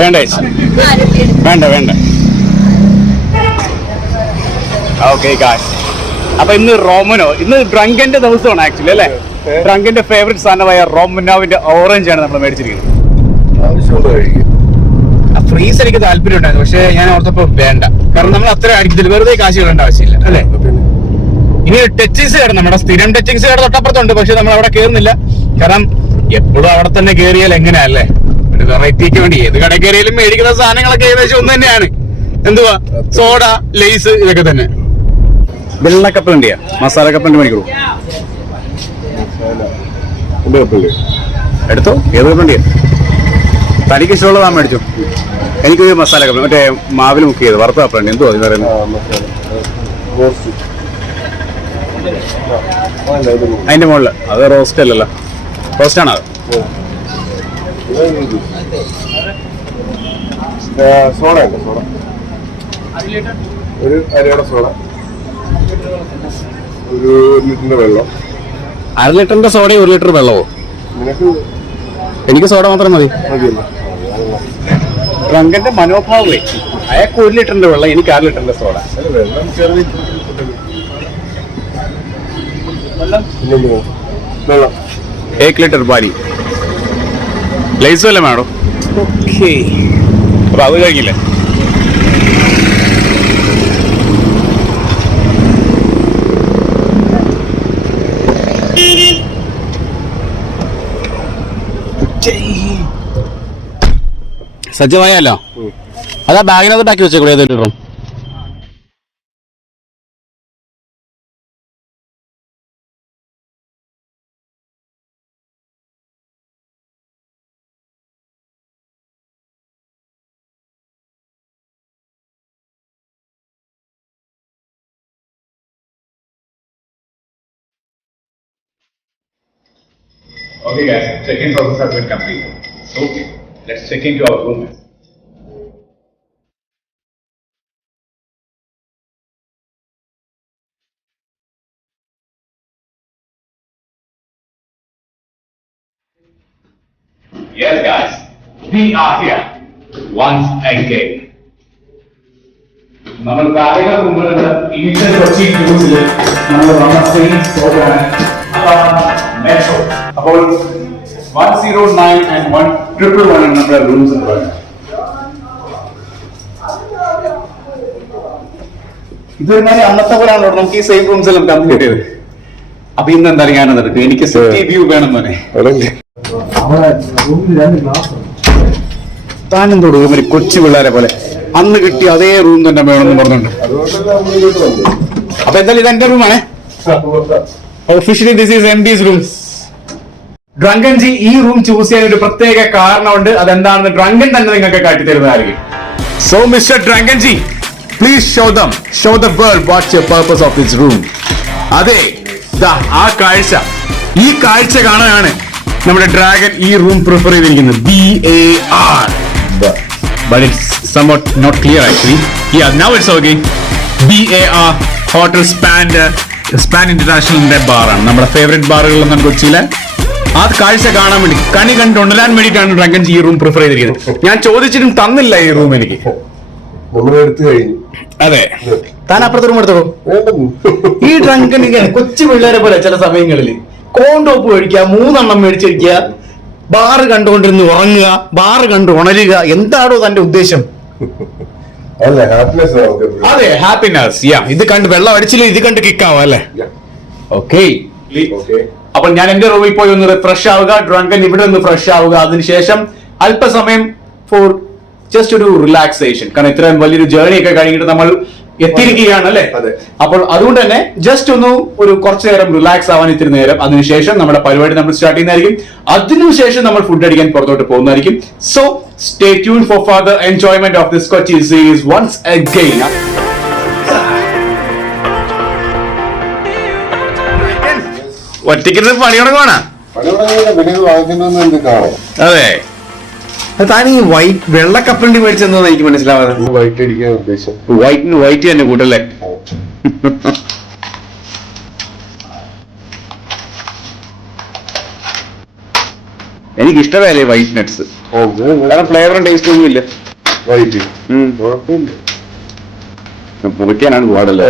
വേണ്ട വേണ്ട വേണ്ട. ഓക്കെ ഗായ്സ്, അപ്പൊ ഇന്ന് റോമനോ, ഇന്ന് ഡ്രങ്കന്റെ ദിവസമാണ് ആക്ച്വലി അല്ലേ. ഡ്രങ്കന്റെ ഫേവറേറ്റ് സാധനമായ റോമനോവിന്റെ ഓറഞ്ച് ആണ് നമ്മൾ മേടിച്ചിരിക്കുന്നത്. ഫ്രീസ് എനിക്ക് താല്പര്യം ഉണ്ടായിരുന്നു, പക്ഷെ ഞാൻ ഓർത്തപ്പോ വേണ്ട, കാരണം നമ്മൾ അത്ര അടിക്കത്തില്ല, വെറുതെ കാശ് കളേണ്ട ആവശ്യമില്ല അല്ലേ. ഇനി ടച്ചിങ്സ് കയറും, നമ്മുടെ സ്ഥിരം ടച്ചിങ്സ് കയറി തൊട്ടപ്പുറത്തുണ്ട്, പക്ഷെ നമ്മൾ അവിടെ കയറുന്നില്ല, കാരണം എപ്പോഴും അവിടെ തന്നെ കയറിയാൽ എങ്ങനെയല്ലേ, ഒരു വെറൈറ്റിക്ക് വേണ്ടി ഏത് കടയിൽ കയറിയാലും മേടിക്കുന്ന സാധനങ്ങളൊക്കെ ഏകദേശം ഒന്ന് തന്നെയാണ്. എന്തുവാ, സോഡ, ലേസ്, ഇതൊക്കെ തന്നെ. വെള്ളക്കപ്പലിന്റെയാ, മസാല കപ്പലിന്റെ മേടിക്കൂ. എടുത്തോ, ഏത് കപ്പലിന്റെയാ തനിക്ക് ഇഷ്ടമുള്ളതാ മേടിച്ചു. എനിക്കൊരു മസാല കപ്പൽ, മറ്റേ മാവിൽ മുക്ക് ചെയ്ത് വറുത്ത കപ്പലുണ്ട്. എന്തുവാ അതിന് പറയുന്നത്? അതിന്റെ മുകളില് അത് റോസ്റ്റ് അല്ലല്ലോ, റോസ്റ്റ് ആണോ അത്? സോഡ ഉണ്ട്, സോഡ ഒരു അരയുടെ സോഡ, ഒരു ലിറ്ററിന്റെ വെള്ളം. 1/2 ലിറ്ററിന്റെ സോഡയും 1 ലിറ്റർ വെള്ളമോ? എനിക്ക് സോഡ മാത്രം മതി. ഡ്രങ്കന്റെ മനോഭാവമേ, അയാൾക്ക് 1 ലിറ്ററിന്റെ വെള്ളം, എനിക്ക് 1/2 ലിറ്ററിന്റെ സോഡ. വെള്ളം വെള്ളം 1 ലിറ്റർ പാരി ലൈസ് വല്ല വേണോ? ഓക്കെ, അപ്പൊ അത് കഴിഞ്ഞില്ലേ? സജ്ജമായല്ലോ, അതാ ബാഗിനകത്തോട്ടാക്കി വെച്ചേക്കൂടെ ഏതെങ്കിലും. Okay guys, check-in process has been completed. So let's check into our room. Yes guys, we are here once again. നമ്മൾ കാര്യങ്ങൾ മുമ്പിലുള്ള ഈസ്റ്റർ കൊച്ചി ക്രൂസിൽ നമ്മൾ വന്ന സെയിം സ്പോട്ടാണ് മെട്രോ. അപ്പോൾ 109 and 111 ആണ് നമ്മുടെ റൂംസ് എന്ന് പറയുന്നത്. ഇതൊരുമാതിരി അന്നത്തെ പോലെയാണല്ലോ നമുക്ക് ഈ സെയിം റൂംസ് എല്ലാം കംപ്ലീറ്റ് ചെയ്ത്. അപ്പൊ ഇന്ന് എന്താ ഞാനെടുക്കും, എനിക്ക് സിറ്റി വ്യൂ വേണം മോനെ. താനെന്തോടും ഒരു കൊച്ചു പിള്ളേരെ പോലെ അന്ന് കിട്ടിയ അതേ റൂം തന്നെ വേണമെന്ന് പറഞ്ഞിട്ടുണ്ട്. അപ്പൊ എന്തായാലും ഇതെന്റെ റൂമാണേ. Officially this is MD's rooms. Drunken ji ഈ റൂം ചൂസ് ചെയ്യാൻ ഒരു പ്രത്യേക കാരണമുണ്ട്, അതെന്താണെന്ന് ഡ്രങ്കൻ തന്നെ നിങ്ങൾക്ക് കാട്ടിത്തരുന്നതായിരിക്കും. So mister drunken ji, please show the world what's your purpose of this room. അതെ, ആ കാഴ്ച, ഈ കാഴ്ച കാണാനാണ് നമ്മുടെ ഡ്രാഗൻ ഈ റൂം പ്രിഫർ ചെയ്തിരിക്കുന്നത്. BAR, but it's somewhat not clear actually. Yeah, now it's okay. BAR Hotel Span International ബാറാണ് നമ്മുടെ ഫേവറേറ്റ് ബാറുകളിൽ കൊച്ചിയിലെ. ആ കാഴ്ച കാണാൻ വേണ്ടി, കണി കണ്ടുണരാൻ വേണ്ടിയിട്ടാണ് ഡ്രങ്കൻ ഈ റൂം പ്രിഫർ ചെയ്തിരിക്കുന്നത്. ഞാൻ ചോദിച്ചിട്ടും തന്നില്ല ഈ റൂം എനിക്ക്. അതെ, താൻ അപ്പുറത്തെ റൂം എടുത്തോ. ഈ ഡ്രങ്കൻ കൊച്ചു പിള്ളേരെ പോലെ ചില സമയങ്ങളിൽ കോണ്ടോപ്പ് മേടിക്കുക, 3 എണ്ണം മേടിച്ചിരിക്കുക, ബാറ് കണ്ടുകൊണ്ടിരുന്ന് ഉറങ്ങുക, ബാറ് കണ്ട് ഉണരുക. എന്താണോ തന്റെ ഉദ്ദേശം? അതെ, ഹാപ്പിനെസ്. ഇത് കണ്ട് വെള്ളം അടിച്ചില്ല, ഇത് കണ്ട് കിക്കാവും അല്ലേ? ഓക്കെ, അപ്പോൾ ഞാൻ എന്റെ റൂമിൽ പോയി ഒന്ന് റിഫ്രഷ് ആവുക, ഡ്രങ്കൻ ഇവിടെ ഒന്ന് ഫ്രഷ് ആവുക, അതിനുശേഷം അല്പസമയം ഫോർ ജസ്റ്റ് ഒരു റിലാക്സേഷൻ. കാരണം ഇത്രയും വലിയൊരു ജേർണി ഒക്കെ കഴിഞ്ഞിട്ട് നമ്മൾ എത്തിയിരിക്കുകയാണ് അല്ലെ. അപ്പോൾ അതുകൊണ്ട് തന്നെ ജസ്റ്റ് ഒന്ന് ഒരു കുറച്ചു നേരം റിലാക്സ് ആവാൻ ഇത്തിരി നേരം, അതിനുശേഷം നമ്മുടെ പരിപാടി നമ്മൾ സ്റ്റാർട്ട് ചെയ്യുന്നതായിരിക്കും. അതിനുശേഷം നമ്മൾ ഫുഡ് അടിക്കാൻ പുറത്തോട്ട് പോകുന്നതായിരിക്കും. So stay tune for further enjoyment of this Kochi series once again. ഒറ്റയ്ക്ക് പണി തുടങ്ങുവാണ്. അതെ, താൻ ഈ വൈറ്റ് വെള്ള കപ്പലണ്ടി മേടിച്ചെന്നോ എനിക്ക് മനസ്സിലാവാതെ. വൈറ്റ് അടിക്കാൻ ഉദ്ദേശം വൈറ്റിന് വൈറ്റ് തന്നെ കൂട്ടല്ലേ. എനിക്ക് ഇഷ്ടമല്ലേ വൈറ്റ് നട്ട്സ്, കാരണം ഫ്ലേവറും ടേസ്റ്റും ഒന്നും ഇല്ല. വൈറ്റ് കുഴപ്പമില്ല. പൊളിക്കാനാണ് പാടല്ലേ.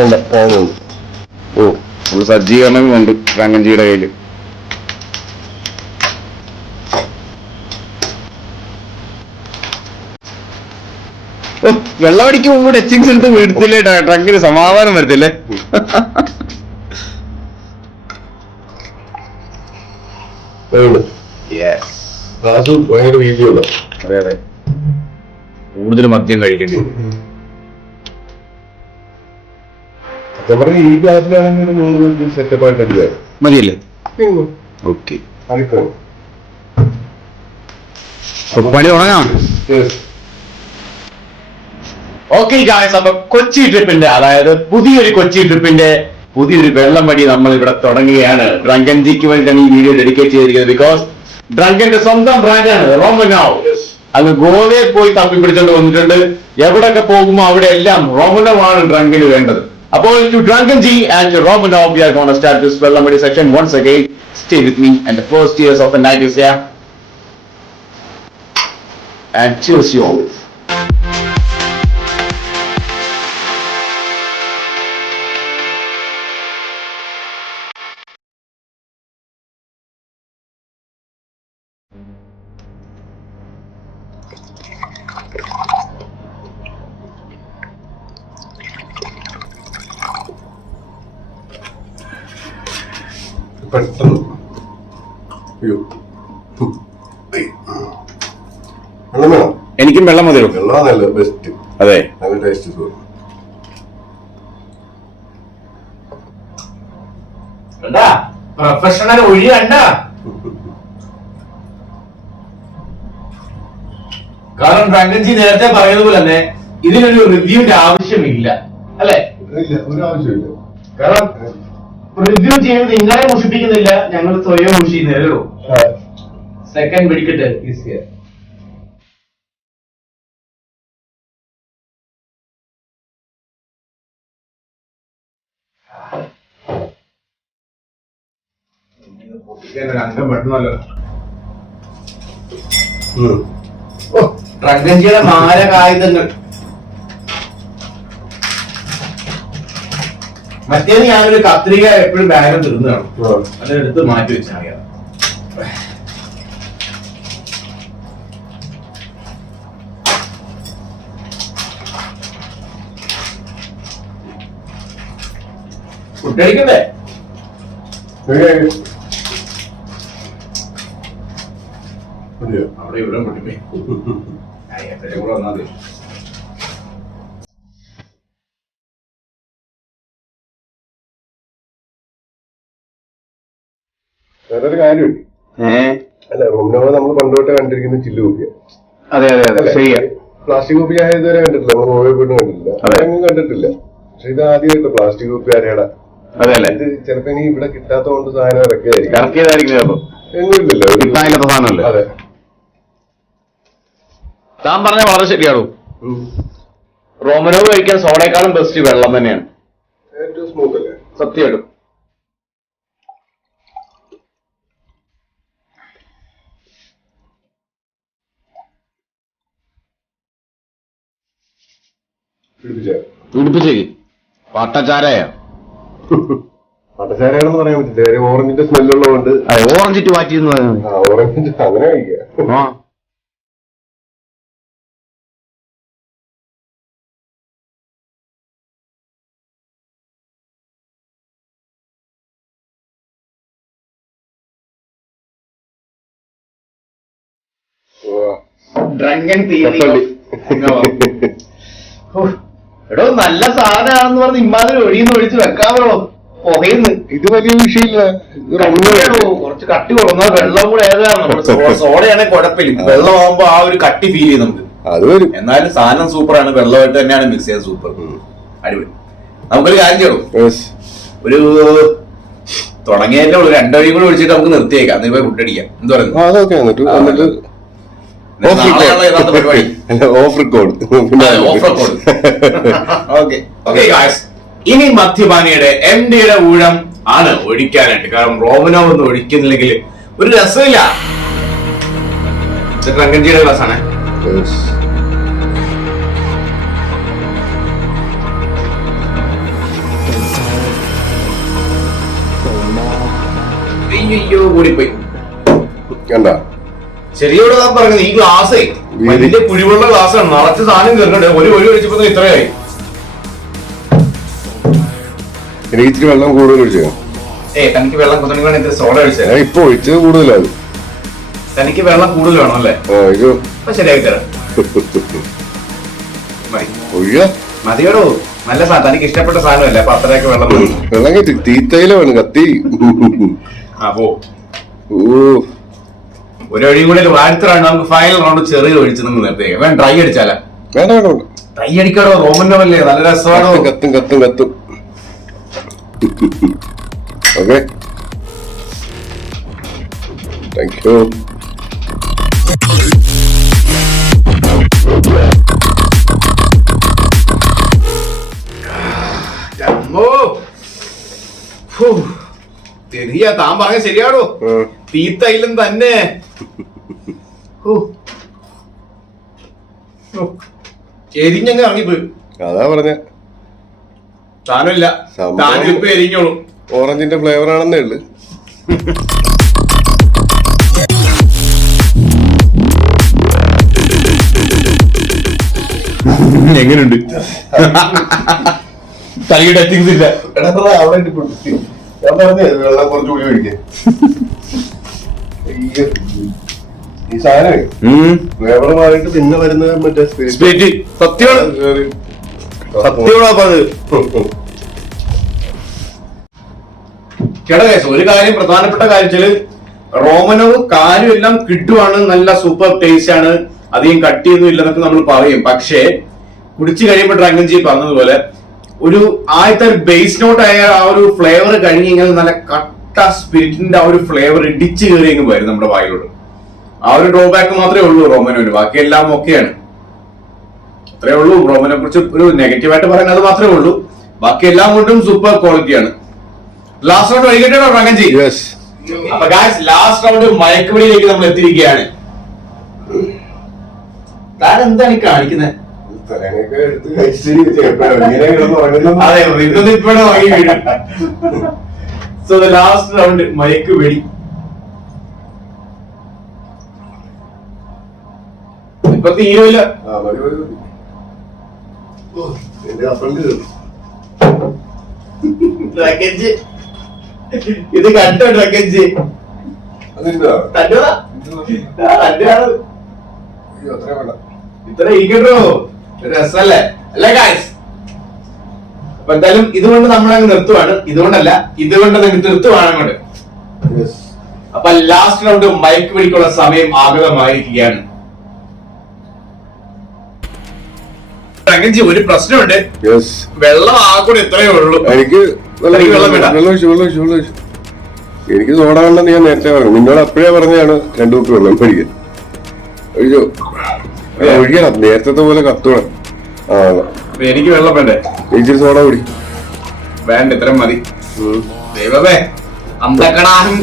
ഓ ഫുൾ സജ്ജീകരണം ഉണ്ട് ഡ്രാങ്കൻജിയുടെ കയ്യില്. വെള്ളമടിക്ക് മുമ്പ് ടച്ചിങ്സ് എടുത്ത് വീഴ്ത്തില്ലേ, ട്രങ്കിന് സമാധാനം വരത്തില്ലേ. ഭയങ്കര വീതിയുള്ള. അതെ അതെ, കൂടുതൽ മദ്യം കഴിക്കേണ്ടി വരും. ഈ ഗ്ലാസ്സിലാണെങ്കിൽ സെറ്റപ്പ് ആയിട്ട് മതിയല്ലേ? ഓക്കെ, പണി തുടങ്ങാം. ഓക്കെ ഗായ്സ്, അപ്പൊ കൊച്ചി ട്രിപ്പിന്റെ, അതായത് പുതിയൊരു കൊച്ചി ട്രിപ്പിന്റെ പുതിയൊരു വെള്ളം വടി നമ്മൾ ഇവിടെ തുടങ്ങുകയാണ്. ഡ്രങ്കൻജിക്ക് വേണ്ടിയാണ് ഈ വീഡിയോ ഡെഡിക്കേറ്റ് ചെയ്തിരിക്കുന്നത്. ബിക്കോസ് ഡ്രങ്കന്റെ സ്വന്തം ബ്രാൻഡാണ് റോമനോ. അങ്ങ് ഗോവയിൽ പോയി തപ്പി പിടിച്ചോണ്ട് വന്നിട്ടുണ്ട്. എവിടെയൊക്കെ പോകുമ്പോ അവിടെ എല്ലാം റോമനോ ആണ് ഡ്രങ്കിന് വേണ്ടത്. അപ്പോൾ to Drunkenji and Romanov, we are going to start this Vellamadi section once again. Stay with me, and the first years of the night is here. And cheers you all. പെട്ടെന്ന് എനിക്കും വെള്ളം മതി. വെള്ളം നല്ല ബെസ്റ്റ്. അതെ, നല്ല taste. Professional ഒഴി കണ്ട. കാരണം ഡ്രങ്കൻജി നേരത്തെ പറയുന്നതുപോലെ തന്നെ ഇതിനൊരു റിവ്യൂവിന്റെ ആവശ്യമില്ല, അല്ലെ? ഇല്ല, ഒരു ആവശ്യമില്ല. കാരണം റിവ്യൂ ചെയ്യുന്നത് നിങ്ങളെ മുഷിപ്പിക്കുന്നില്ല, ഞങ്ങൾ സ്വയം മുഷിക്കുന്നല്ലോ. സെക്കൻഡ് പിടിക്കട്ടെ ഈസിയർ. അംഗം പെട്ടണല്ലോ. ഡ്രങ്കൻജിയുടെ മാരകായുധങ്ങൾ. മറ്റേത് ഞാനൊരു കത്രിക എപ്പോഴും ബാഗം തീർന്നതാണ്, അതെടുത്ത് മാറ്റി വെച്ചാൽ മതി. ഫുഡടിക്കണ്ടേ? അവിടെ ഇവിടെ പൊട്ടിപ്പോയി. കൂടെ വന്നാൽ മതി. വേറൊരു കാര്യമുണ്ട്. അല്ല, റൂമിനോ നമ്മൾ പണ്ടോട്ട് കണ്ടിരിക്കുന്ന ചില്ല് കുപ്പിയ. അതെ അതെ അതെ, ശരിയാ. പ്ലാസ്റ്റിക് കുപ്പി ഞാൻ ഇതുവരെ കണ്ടിട്ടില്ല, നമ്മൾ ഗോവയിൽ പോയിട്ട് കണ്ടിട്ടില്ല, അതെങ്ങും കണ്ടിട്ടില്ല. പക്ഷെ ഇത് ആദ്യമായിട്ട് പ്ലാസ്റ്റിക് കുപ്പി ആരെയുടെ. അതെല്ലേ, ഇത് ചിലപ്പോ ഇനി ഇവിടെ കിട്ടാത്ത കൊണ്ട് സാധനം ഇറക്കിയതായിരിക്കും. എങ്ങുമില്ലല്ലോ. അതെ, താൻ പറഞ്ഞ വളരെ ശരിയാണോ. റോമനോ കഴിക്കാൻ സോഡയേക്കാളും ബെസ്റ്റ് വെള്ളം തന്നെയാണ്. ഏറ്റവും സ്മൂത്ത് അല്ലേ? സത്യമായിട്ടും. പിടിപ്പിച്ചേക്ക് പട്ടച്ചാരയ. പട്ടച്ചാരയാണെന്ന് പറയാൻ പറ്റില്ല, ഓറഞ്ചിന്റെ സ്മെല്ലുള്ളതുകൊണ്ട്. ഓറഞ്ചിട്ട് മാറ്റിയെന്ന് പറഞ്ഞു. ഓറഞ്ച് അങ്ങനെ കഴിക്കാം. ഡ്രങ്കൻ എടോ, നല്ല സാധനമാണെന്ന് പറഞ്ഞ് ഇമാതിരി ഒഴിയുന്ന ഒഴിച്ച് വെക്കാമോ? പുകയുന്നു. ഇത് വലിയ വിഷയമില്ല, കുറച്ച് കട്ടി കൊടുക്കുന്ന വെള്ളം കൂടെ ഏതാണ്. സോഡയാണെങ്കിൽ കുഴപ്പമില്ല, വെള്ളമാകുമ്പോ ആ ഒരു കട്ടി ഫീൽ ചെയ്യും നമുക്ക്. അത് വരും. എന്നാലും സാധനം സൂപ്പറാണ്, വെള്ളമായിട്ട് തന്നെയാണ് മിക്സ് ചെയ്യാൻ സൂപ്പർ, അടിപൊളി. നമുക്കൊരു കാര്യം ചെയ്യണം, ഒരു തുടങ്ങിയതിന്റെ ഒരു രണ്ടൊഴി കൂടെ ഒഴിച്ചിട്ട് നമുക്ക് നിർത്തിയേക്കാം, എന്നിട്ട് പോയി ഫുഡടിക്കാം. എന്ത് പറയുന്നു? ഇനി മദ്യപാനിയുടെ എംഡിയുടെ ഊഴം ആണ് ഒഴിക്കാനായിട്ട്. കാരണം റോമനോ ഒന്നും ഒഴിക്കുന്നില്ലെങ്കിൽ ഒരു രസമില്ല. ഡ്രങ്കൻജിയുടെ ഗ്ലാസ് ആണ്. Yes. അയ്യോ കൂടിപ്പോയി. കണ്ട ശരിയോട് പറഞ്ഞത് ഈ ഗ്ലാസ് വലിയ കുഴിവുള്ള ഗ്ലാസ്സാണ്, നിറച്ച് സാധനം കയറുന്നുണ്ട്. ഒരു ഒഴിച്ചപ്പോ ഇത്രയായി. എനിക്ക് ഇച്ചിരി വെള്ളം കൂടുതൽ ഒഴിച്ചു. തനിക്ക് വെള്ളം കുതണെങ്കിൽ സോഡ ഒഴിച്ചത് ഇപ്പൊ ഒഴിച്ചത് കൂടുതലാണ്. തനിക്ക് വെള്ളം കൂടുതൽ വേണം അല്ലേ? അപ്പൊ ശരിയാക്കി തരാം. മതിയോടോ, നല്ല സാധനം, തനിക്ക് ഇഷ്ടപ്പെട്ട സാധനമല്ലേ, അപ്പൊ അത്രയൊക്കെ വെള്ളം വെള്ളം കയറ്റി തീത്തയില വേണം കത്തി. അപ്പോ ഒരു ഒഴിയും കൂടെ വാഴ്ത്തറാണ്. നമുക്ക് ഫൈനൽ റൗണ്ട് ചെറിയ ഒഴിച്ച് നിങ്ങൾ നിർത്തിയേക്കാം. വേണം ഡ്രൈ അടിച്ചാല? വേണ്ട വേണ്ട വേണ്ട, ഡ്രൈ അടിക്കാടോ, റോമന്നല്ലേ, നല്ല രസമാണോ. കത്തും കത്തും കത്തും. Okay, thank you. താൻ പറഞ്ഞ ശരിയാടോ, തീത്തയിലും തന്നെ. എരിഞ്ഞങ്ങ് ഇറങ്ങിപ്പോയി. അതാ പറഞ്ഞ താനല്ല, താനും ഇപ്പൊ എരിഞ്ഞോളൂ. ഓറഞ്ചിന്റെ ഫ്ലേവർ ആണെന്നേ ഉള്ളു. എങ്ങനെയുണ്ട്? തലയുടെ ടച്ചിങ്സ് ഇല്ല. ഞാൻ പറഞ്ഞേ വെള്ളം കുറച്ച് കൂടി ഒഴിക്കാൻ. ഈ സാധനമേ ഫ്ലേവർ മാറിയിട്ട് പിന്നെ വരുന്നത് മറ്റേ സ്പിരിറ്റ്. സത്യമാണ്, സത്യമാണോ അത്? ചേട്ടാ ഒരു കാര്യം, പ്രധാനപ്പെട്ട കാര്യത്തില് റോമനവും കാലും എല്ലാം കിട്ടുവാണ്, നല്ല സൂപ്പർ ടേസ്റ്റ് ആണ്, അധികം കട്ടിയൊന്നും ഇല്ലെന്നൊക്കെ നമ്മൾ പറയും. പക്ഷേ കുടിച്ചു കഴിയുമ്പോൾ ഡ്രങ്കൻജി പറഞ്ഞതുപോലെ ഒരു ആദ്യത്തെ ബേസ് നോട്ട് ആയ ആ ഒരു ഫ്ലേവർ കഴിഞ്ഞ് കഴിഞ്ഞാൽ നല്ല കട്ട സ്പിരിറ്റിന്റെ ആ ഒരു ഫ്ലേവർ ഇടിച്ചു കയറിയെങ്കിൽ വരും നമ്മുടെ വായിലോട്ട്. ആ ഒരു ഡ്രോബാക്ക് മാത്രമേ ഉള്ളൂ റോമനോന്, ബാക്കിയെല്ലാം ഓക്കെയാണ്. അത്രേ ഉള്ളൂ റോമനെ കുറിച്ച് ഒരു നെഗറ്റീവായിട്ട് പറയാൻ, അത് മാത്രമേ ഉള്ളൂ. ബാക്കി എല്ലാം കൊണ്ടും സൂപ്പർ ക്വാളിറ്റിയാണ്. ലാസ്റ്റ് റൗണ്ട് വൈകിട്ടോ ഡ്രങ്കൻജി? അപ്പൊ ഗായ്സ്, ലാസ്റ്റ് റൗണ്ട് മയക്കുവെടിയിലേക്ക് നമ്മൾ എത്തിയിരിക്കുകയാണ്. താൻ എന്താണ് ഈ കാണിക്കുന്നത്? അതെ, ഇതൊന്നും ഇപ്പോഴും വാങ്ങി വീഴും. സോ ദ ലാസ്റ്റ് റൗണ്ട് മയക്കുവെടി. ഇപ്പൊ തീരുമില്ല. ഡ്രങ്കൻജി ഇത് കണ്ടോ? ഡ്രങ്കൻജി ഇത്ര ഇരിക്കട്ടോ, രസല്ലേ അല്ലേ ഗായ്സ്? അപ്പൊ എന്തായാലും ഇതുകൊണ്ട് നമ്മളങ്ങ് നിർത്തുവാണ്. ഇതുകൊണ്ടല്ല, ഇതുകൊണ്ട് നിർത്തുവാണ് അങ്ങോട്ട്. അപ്പൊ ലാസ്റ്റ് റൗണ്ട് മയക്ക് പിടിക്കുള്ള സമയം ആഗതമായിരിക്കുകയാണ്. ഡ്രങ്കൻജി ഒരു പ്രശ്നമുണ്ട്, വെള്ളം ആകൂടെ ഇത്രയേ ഉള്ളൂ. എനിക്ക് എനിക്ക് സോഡ വേണ്ടെന്ന് ഞാൻ നേരത്തെ പറഞ്ഞു. നിന്നോട് അപ്പോഴേ പറഞ്ഞാണ് 2 കുപ്പി വെള്ളം പഠിക്കാൻ. ഒഴിച്ചോ, ഒഴിക്കണം, നേരത്തെ പോലെ കത്തുവേണം. എനിക്ക് വെള്ളം വേണ്ടേ? ഇച്ചിരി സോഡ കൂടി വേണ്ട, ഇത്രയും മതി. ദൈവമേ, അന്തക്കടാഹം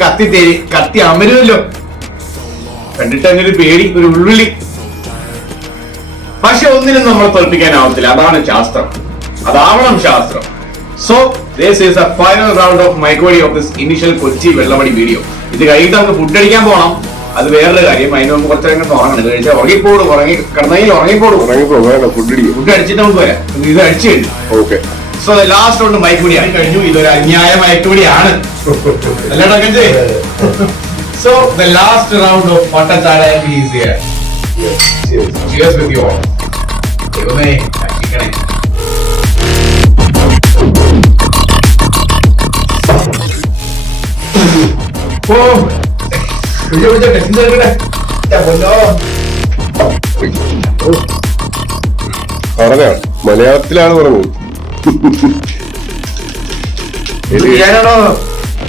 കത്തി അമരുമല്ലോ. കണ്ടിട്ട് അങ്ങനെ ഒരു പേടി, ഒരു ഉള്ളുള്ളി. പക്ഷെ ഒന്നിനും നമ്മളെ തോൽപ്പിക്കാനാവത്തില്ല, അതാണ് ശാസ്ത്രം, അതാവണം ശാസ്ത്രം. So this is a final round of മൈക്കോഡി ഓഫ് ദിസ് ഇനിഷ്യൽ കൊച്ചി വെള്ളമടി വീഡിയോ. ഇത് കഴിഞ്ഞിട്ട് നമുക്ക് ഫുഡ് അടിക്കാൻ പോകണം, അത് വേറൊരു കാര്യം. അതിന് നമുക്ക് കുറച്ചേരം ഉറങ്ങണം. ഇത് കഴിച്ചാൽ ഉറങ്ങിപ്പോടും, കിടന്നെങ്കിൽ ഉറങ്ങിപ്പോടും. ഫുഡ് അടിച്ചിട്ട് നമുക്ക് വരാം. ഇത് അടിച്ചു കഴിഞ്ഞു. ഓക്കെ, സോ ലാസ്റ്റ് റൗണ്ട് മൈക്കോടി ആയി കഴിഞ്ഞു. ഇതൊരു അന്യായ മൈക്കോടിയാണ് അല്ലേ? So the last round of പട്ടച്ചാട is here. Cheers with you all. ദൈവമേ, രക്ഷിക്കണേ. പറഞ്ഞ മലയാളത്തിലാണ് പറഞ്ഞത്.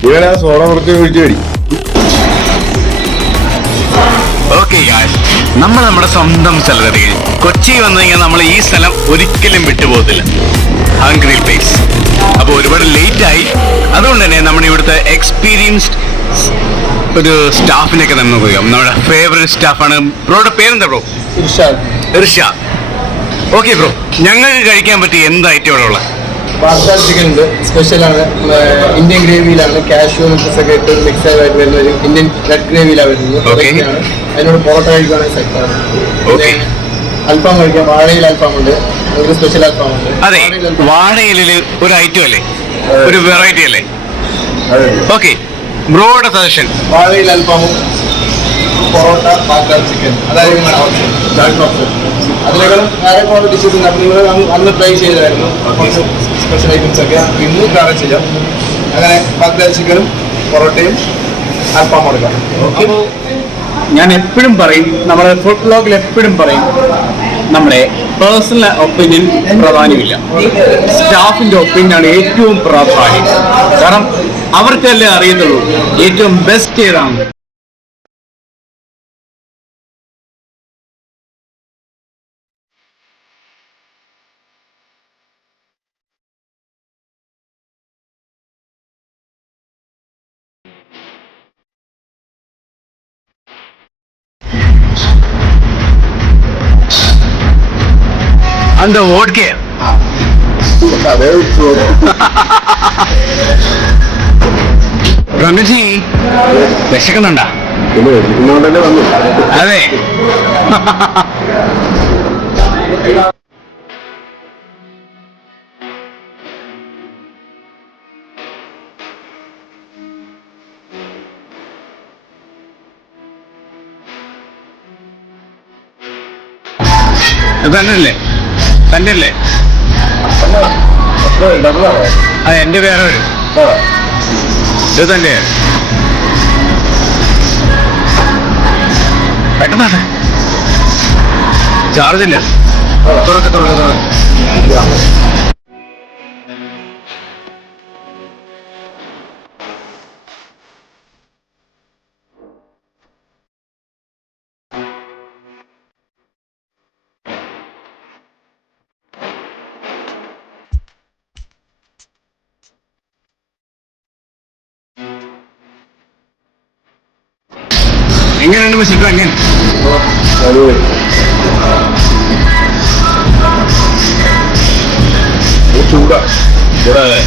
ഇവനാ സോഡ കുറച്ച് ഒഴിച്ചു കടി. ഓക്കെ ഗായ്സ്, നമ്മൾ നമ്മുടെ സ്വന്തം സ്ഥലത്ത് കൊച്ചി വന്നു കഴിഞ്ഞാൽ നമ്മൾ ഈ സ്ഥലം ഒരിക്കലും വിട്ടുപോകത്തില്ല, ഹംഗ്രി പ്ലേസ്. അപ്പോൾ ഒരുപാട് ലേറ്റ് ആയി, അതുകൊണ്ട് തന്നെ നമ്മുടെ ഇവിടുത്തെ എക്സ്പീരിയൻസ്ഡ് ഒരു സ്റ്റാഫിനെയൊക്കെ നമുക്ക് അറിയാം. നമ്മുടെ ഫേവറേറ്റ് സ്റ്റാഫാണ്. ബ്രോയുടെ പേരെന്താ ബ്രോ? ഇർഷാദ്. ഓക്കെ ബ്രോ, ഞങ്ങൾക്ക് കഴിക്കാൻ പറ്റിയ എന്ത് ഐറ്റം ഇവിടെ ഉള്ളത്? പാർസൽ ചിക്കൻ ഉണ്ട്, സ്പെഷ്യലാണ്. ഇന്ത്യൻ ഗ്രേവിയിലാണ്, കാഷ്യൂ ഒക്കെ ഇട്ട് മിക്സ് ആയിട്ട് വരുന്ന ഒരു ഇന്ത്യൻ റെഡ് ഗ്രേവിയിലാണ് വരുന്നത്. അതിനോട് പൊറോട്ട കഴിക്കുകയാണെങ്കിൽ സെറ്റാണ്. പിന്നെ അൽഫാം കഴിക്കാം, വാഴയിൽ അൽഫാം ഉണ്ട്, ഒരു സ്പെഷ്യൽ അൽഫാം ഉണ്ട്. അതെ, വാഴയില് ഒരു ഐറ്റം അല്ലേ, ഒരു വെറൈറ്റി അല്ലേ? ഓക്കെ, ബ്രോയുടെ സജഷൻ. വാഴയിൽ അൽഫാമും പൊറോട്ട പാർസൽ ചിക്കൻ, അതായത് നിങ്ങളുടെ ഓപ്ഷൻ. അതിനേക്കാളും വേറെ ഡിഷസ് ഉണ്ട്. അപ്പോൾ നിങ്ങൾ അന്ന് ട്രൈ ചെയ്തായിരുന്നു കുറച്ച് സ്പെഷ്യൽ ഐറ്റംസ് ഒക്കെ, ഇന്ന് ട്രൈ ചെയ്യാം. അങ്ങനെ പാർസൽ ചിക്കനും പൊറോട്ടയും അൽഫാം കൊടുക്കാം. അപ്പോൾ ഞാൻ എപ്പോഴും പറയും, നമ്മുടെ ഫുഡ് ബ്ലോഗിൽ എപ്പോഴും പറയും, നമ്മുടെ പേഴ്സണൽ ഒപ്പീനിയൻ പ്രാധാന്യമില്ല, സ്റ്റാഫിന്റെ ഒപ്പീനിയനാണ് ഏറ്റവും പ്രാധാന്യം. കാരണം അവർക്കല്ലേ അറിയത്തുള്ളൂ ഏറ്റവും ബെസ്റ്റ് ഏതാണ്. அந்த ஓட்கே രമേശി വിശക്കുന്നുണ്ടാ? ഇന്നുകൊണ്ടല്ലേ വന്നു. അതെ. തന്നല്ലേ തന്നെയല്ലേ? അത് എന്റെ പേരെ വരും. ഇത് തന്നെ പെട്ടെന്നാണ്, ചാർജില്ല. എങ്ങനെയുണ്ട് മിസ്റ്റർ എങ്ങനെ? ചൂടാ കൂടാതെ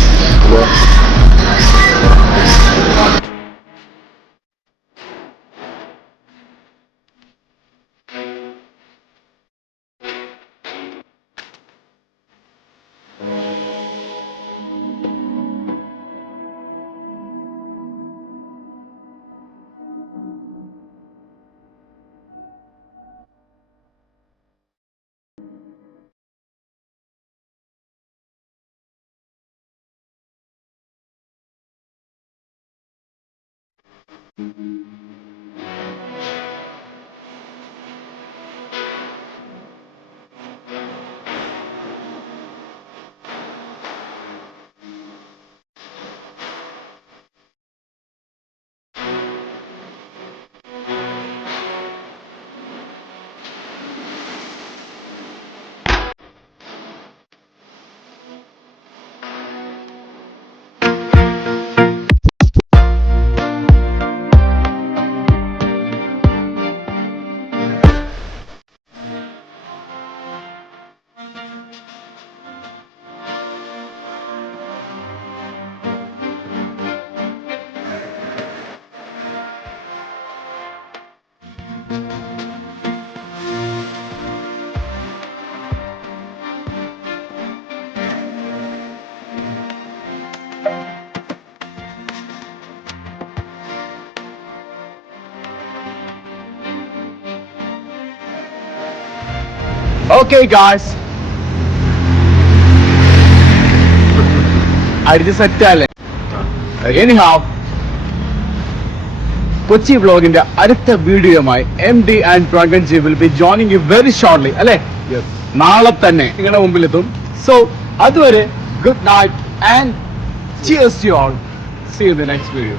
Okay guys, അടിച്ച് സെറ്റല്ലേ? Anyhow, കൊച്ചി വ്ലോഗിന്റെ അടുത്ത വീഡിയോയുമായി MD and Dragon G will be joining you very shortly, അല്ലേ? നാളെ തന്നെ നിങ്ങളുടെ മുമ്പിലെത്തും. So അതുവരെ good night and cheers to you all. See you in the next video.